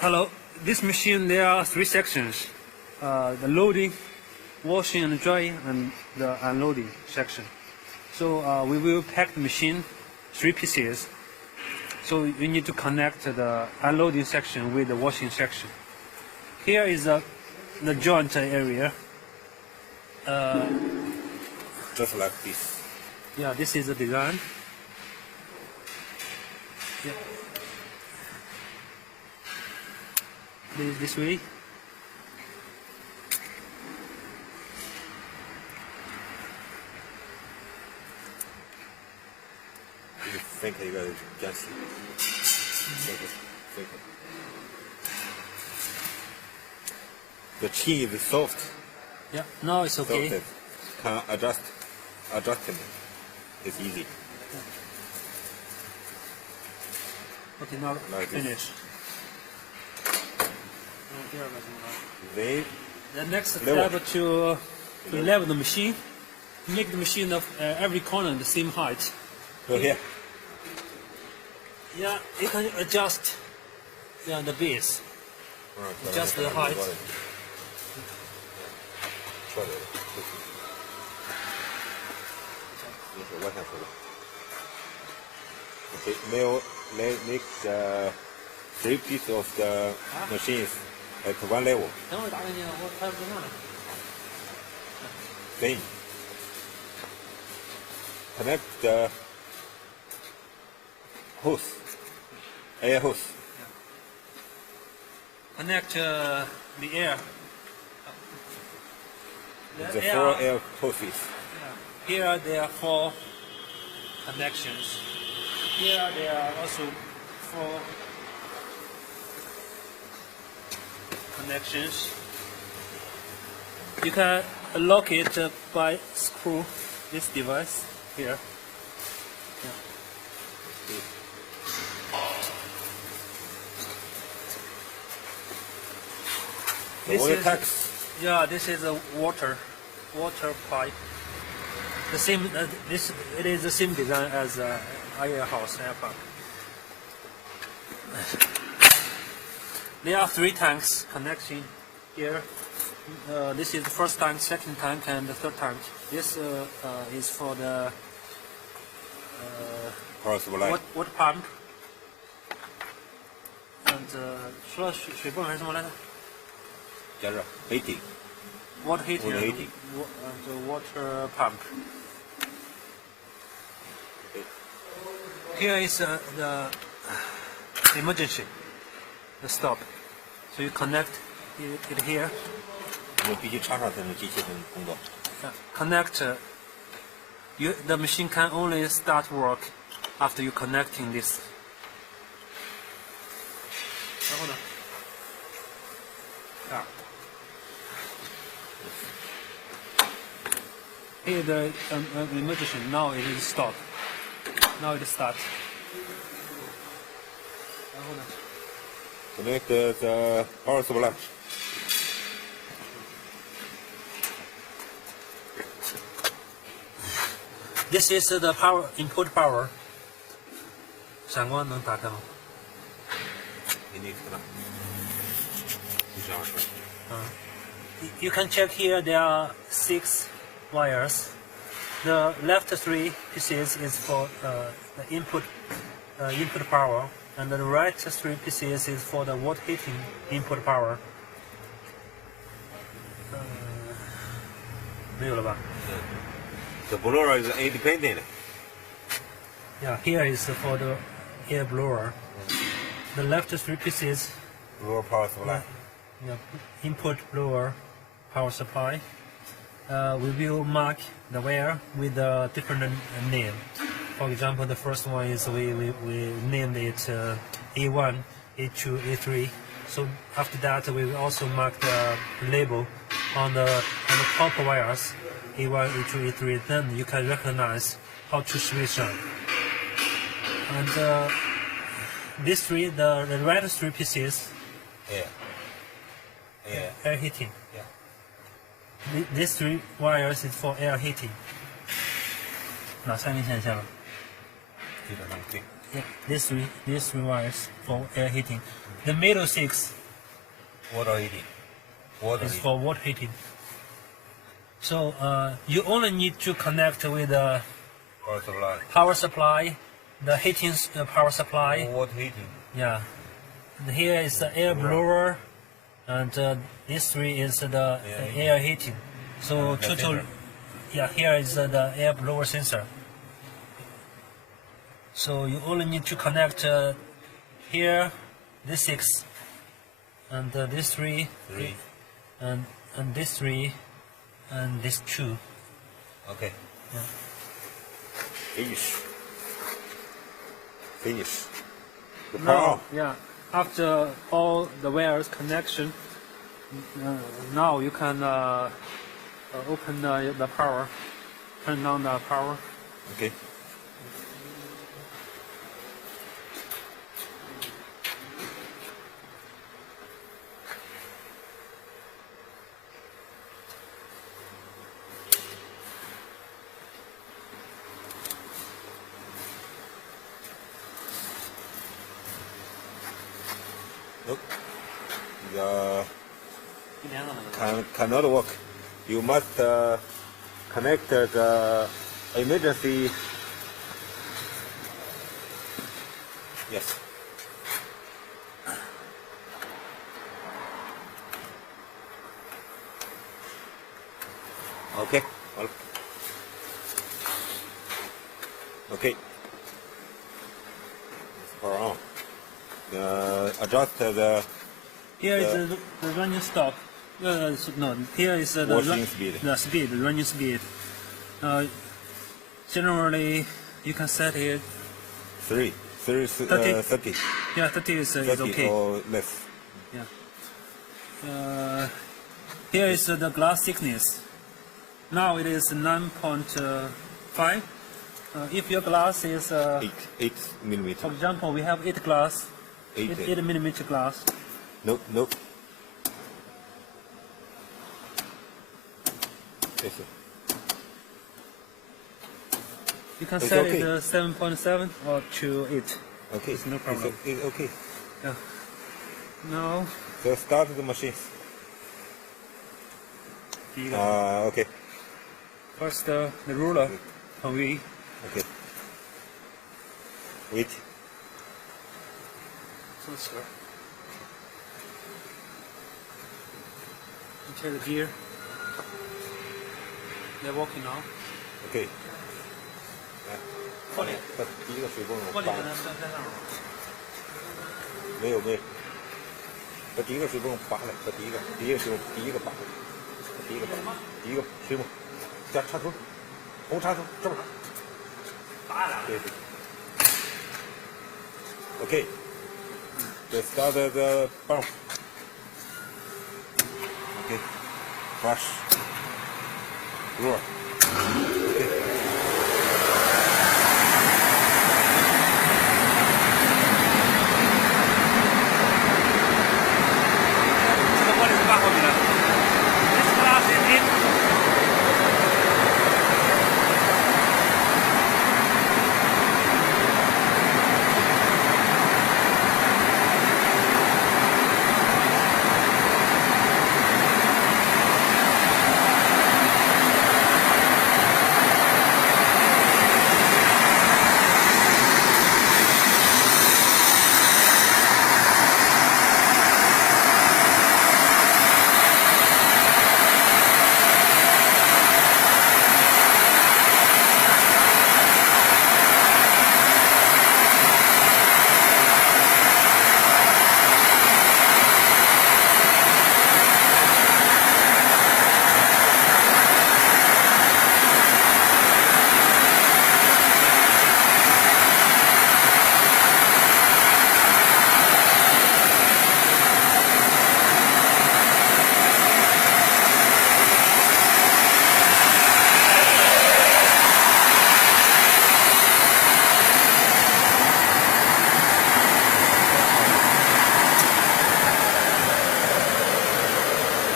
Hello. This machine, there are 3 sections: the loading, washing and drying, and the unloading section. So we will pack the machine 3 pieces. So you need to connect the unloading section with the washing section. Here is the joint area. Just like this. Yeah, this is the design. Yeah. This way. You think you gotta just think it. The cheese is soft. Yeah, now it's okay. Soft. Can adjust it. It's easy. Okay, now Like this. finish. The next step to level the machine, make the machine of every corner the same height. Go here. Yeah, you can adjust the base, adjust the height. Okay, now let's make the 3 pieces of the machines at one level. Same. Connect the hose, air hose. Connect the air. The 4 air hoses. Here there are 4 connections. Here there are also 4 connections. You can lock it by screw this device here. This is a water pipe. The same. It is the same design as air pump. There are 3 tanks connecting here. This is the first tank, second tank, and the third tank. This is for the water pump. And 说水泵还是什么来着？加热 heating. Water heating. Water heating. The water pump. Here is the emergency, the stop. So you connect it here. Connect. The machine can only start work after you connecting this. Here the emergency. Now it is stop. Now it starts. Connect the power supply. This is the power input power. 闪光能打开吗？ You can check here. There are 6 wires. The left 3 pieces is for the input power, and the right 3 pieces is for the water heating input power. 没有了吧？ The blower is independent. Yeah, here is for the air blower. The left 3 pieces. Blower power supply. Yeah, input blower power supply. We will mark the wire with a different name. For example, the first one is we named it A1, A2, A3. So after that, we will also mark the label on the top wires, A1, A2, A3. Then you can recognize how to switch on. And these 3, the right 3 pieces, air heating. These 3 wires is for air heating. 哪3根线线了？ these three wires for air heating. The middle 6 Water heating. Water is heating. for water heating. So you only need to connect with the Power supply. power supply, the heating power supply. Water heating. Yeah. And here is the air blower, and this three is the air heating. So the total, sensor. yeah, here is the air blower sensor. So you only need to connect here, this 6, and this 3, and this 3, and this 2. Okay. Yeah. Finish. The power Now, on. yeah, after all the wires connection, now you can open the power, turn on the power. Okay. Nope. Cannot work. You must connect the emergency. Yes. Okay. Well. Okay. Power on. Adjust the Here is the running stop. No, here is the washing speed. The speed, running speed. Generally, you can set it. 30. 30 Yeah, 30 is okay. or less. Yeah. Here is the glass thickness. Now it is 9.5. If your glass is, 8 millimeter. for example, we have 8 glass, 8. 8 millimeter glass. Nope. Yes, sir. You can It's set okay. it 7.7 or to 8. Okay. It's no problem. It's okay. Yeah. Now, So start the machine. Okay. first the ruler away. Okay. Wait. Transfer. Into the gear. They're walking now. Okay. 把第一个水泵拔了，没有。把第一个水泵拔了，把第一个拔了，第一个水泵加插头，红插头这么拔了。对。Okay. Let's start the pump. Okay. Flush. Roar. Okay.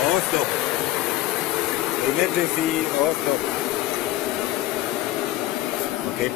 Also, emergency also. Okay.